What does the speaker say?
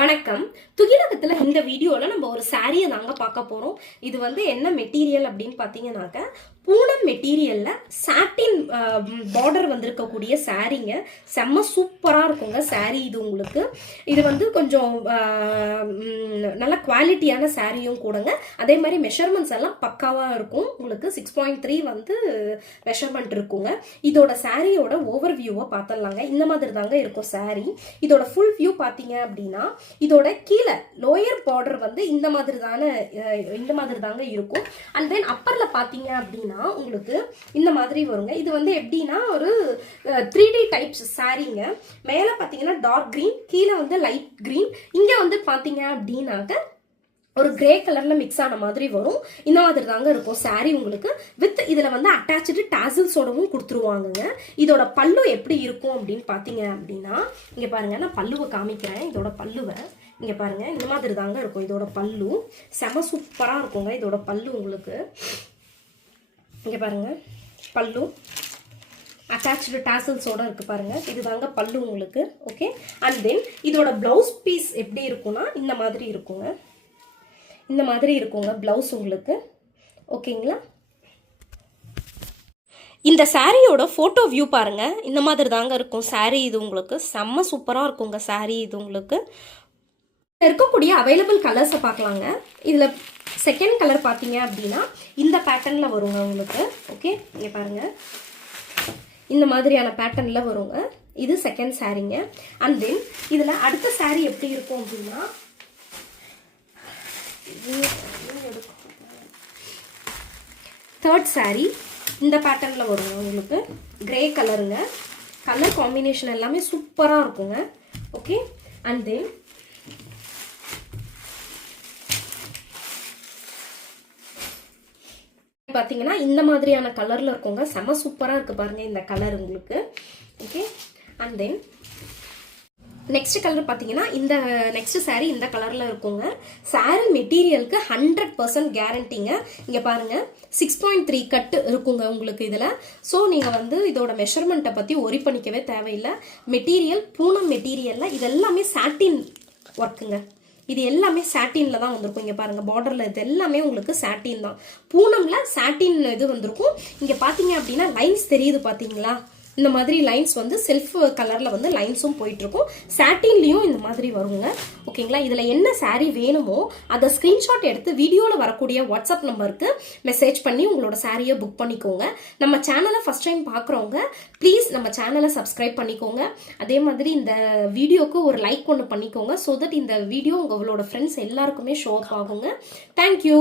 வணக்கம். துகிலகத்துல இந்த வீடியோல நம்ம ஒரு சாரியை தாங்க பார்க்க போறோம். இது வந்து என்ன மெட்டீரியல் அப்படின்னு பாத்தீங்கன்னாக்க பூனம் மெட்டீரியல்ல சாட்டின் பார்டர் வந்திருக்கக்கூடிய சாரீங்க. செம்ம சூப்பரா இருக்குங்க சாரீ. இது உங்களுக்கு இது வந்து கொஞ்சம் நல்ல குவாலிட்டியான சாரியும் கூடங்க. அதே மாதிரி மெஷர்மெண்ட்ஸ் எல்லாம் பக்காவா இருக்கும். உங்களுக்கு 6.3 வந்து மெஷர்மெண்ட் இருக்குங்க. இதோட சாரியோட ஓவர் வியூவை பார்த்துடலாங்க. இந்த மாதிரி தாங்க இருக்கும் சாரீ. இதோட ஃபுல் வியூ பார்த்தீங்க அப்படின்னா இதோட கீழே லோயர் பார்டர் வந்து இந்த மாதிரி தாங்க இருக்கும். அண்ட் தென் அப்பர்ல பார்த்தீங்க அப்படின்னா உங்களுக்கு இந்த மாதிரி வருங்க. இது வந்து எப்படின்னா ஒரு 3D டைப்ஸ் சாரீங்க. மேல பாத்தீங்கன்னா டார்க் கிரீன், கீழே வந்து லைட் கிரீன், இங்க வந்து பாத்தீங்க அப்படின்னாக்க ஒரு கிரே கலர்ல மிக்ஸ் ஆன மாதிரி வரும். இந்த மாதிரி தாங்க இருக்கும் சாரீ உங்களுக்கு. வித் இதுல வந்து அட்டாச்சு டாசில்ஸோடவும் கொடுத்துருவாங்க. இதோட பல்லு எப்படி இருக்கும் அப்படின்னு பாத்தீங்க அப்படின்னா இங்க பாருங்க, நான் பல்லுவை காமிக்கிறேன். இதோட பல்லுவை இங்க பாருங்க, இந்த மாதிரி தாங்க இருக்கும். இதோட பல்லு செம சூப்பரா இருக்குங்க. இதோட பல்லு உங்களுக்கு இங்க பாருங்க, பல்லு அட்டாச்சு டாசல்ஸோட இருக்கு பாருங்க. இது தாங்க பல்லு உங்களுக்கு. ஓகே. அண்ட் தென் இதோட பிளவுஸ் பீஸ் எப்படி இருக்கும்னா இந்த மாதிரி இருக்குங்க. இந்த மாதிரி இருக்குங்க பிளவுஸ் உங்களுக்கு. ஓகேங்களா. இந்த சாரியோட ஃபோட்டோ வியூ பாருங்க. இந்த மாதிரி தாங்க இருக்கும் சாரீ. இது உங்களுக்கு செம்ம சூப்பராக இருக்குங்க சாரீ. இது உங்களுக்கு இருக்கக்கூடிய அவைலபிள் கலர்ஸை பார்க்கலாங்க. இதில் செகண்ட் கலர் பார்த்தீங்க அப்படின்னா இந்த பேட்டர்னில் வருங்க உங்களுக்கு. ஓகே, இங்கே பாருங்கள், இந்த மாதிரியான பேட்டர்னில் வருங்க. இது செகண்ட் சாரீங்க. அண்ட் தென் இதில் அடுத்த சாரீ எப்படி இருக்கும் அப்படின்னா தேர்ட் சாரீ இந்த பேட்டர்னில் வருங்க உங்களுக்கு. கிரே கலருங்க. கலர் காம்பினேஷன் எல்லாமே சூப்பராக இருக்குங்க. ஓகே. அண்ட் தென் பார்த்தீங்கன்னா இந்த மாதிரியான கலரில் இருக்குங்க. செம சூப்பராக இருக்குது பாருங்கள் இந்த கலர் உங்களுக்கு. Okay. And then next colour பார்த்தீங்கன்னா இந்த நெக்ஸ்ட் சாரீ இந்த கலரில் இருக்குங்க. சாரீ மெட்டீரியலுக்கு 100% கேரண்டிங்க. இங்கே பாருங்கள், 6.3 கட்டு இருக்குங்க உங்களுக்கு இதில். ஸோ நீங்கள் வந்து இதோட மெஷர்மெண்ட்டை பற்றி ஒரி பண்ணிக்கவே தேவையில்லை. மெட்டீரியல் பூனம் மெட்டீரியலில் இது எல்லாமே சாட்டின் ஒர்க்குங்க. இது எல்லாமே சாட்டின்ல தான் வந்திருக்கும். இங்கே பாருங்க, பார்டர்ல இது எல்லாமே உங்களுக்கு சாட்டின் தான். பூனம்ல சாட்டின் இது வந்திருக்கும். இங்க பாத்தீங்க அப்படின்னா லைன்ஸ் தெரியுது பாத்தீங்களா? இந்த மாதிரி லைன்ஸ் வந்து செல்ஃப் கலர்ல வந்து லைன்ஸும் போயிட்டு இருக்கும். சாட்டின்லயும் இந்த மாதிரி வருங்க. ஓகேங்களா. இதுல என்ன சாரீ வேணுமோ அதை ஸ்கிரீன்ஷாட் எடுத்து வீடியோல வரக்கூடிய வாட்ஸ்அப் நம்பருக்கு மெசேஜ் பண்ணி உங்களோட சாரியை புக் பண்ணிக்கோங்க. நம்ம சேனலை ஃபர்ஸ்ட் டைம் பார்க்குறவங்க ப்ளீஸ் நம்ம சேனலை சப்ஸ்கிரைப் பண்ணிக்கோங்க. அதே மாதிரி இந்த வீடியோக்கு ஒரு லைக் ஒன்று பண்ணிக்கோங்க. ஸோ தட் இந்த வீடியோ உங்களோட ஃப்ரெண்ட்ஸ் எல்லாருக்குமே ஷோ அப் ஆகுங்க. தேங்க்யூ.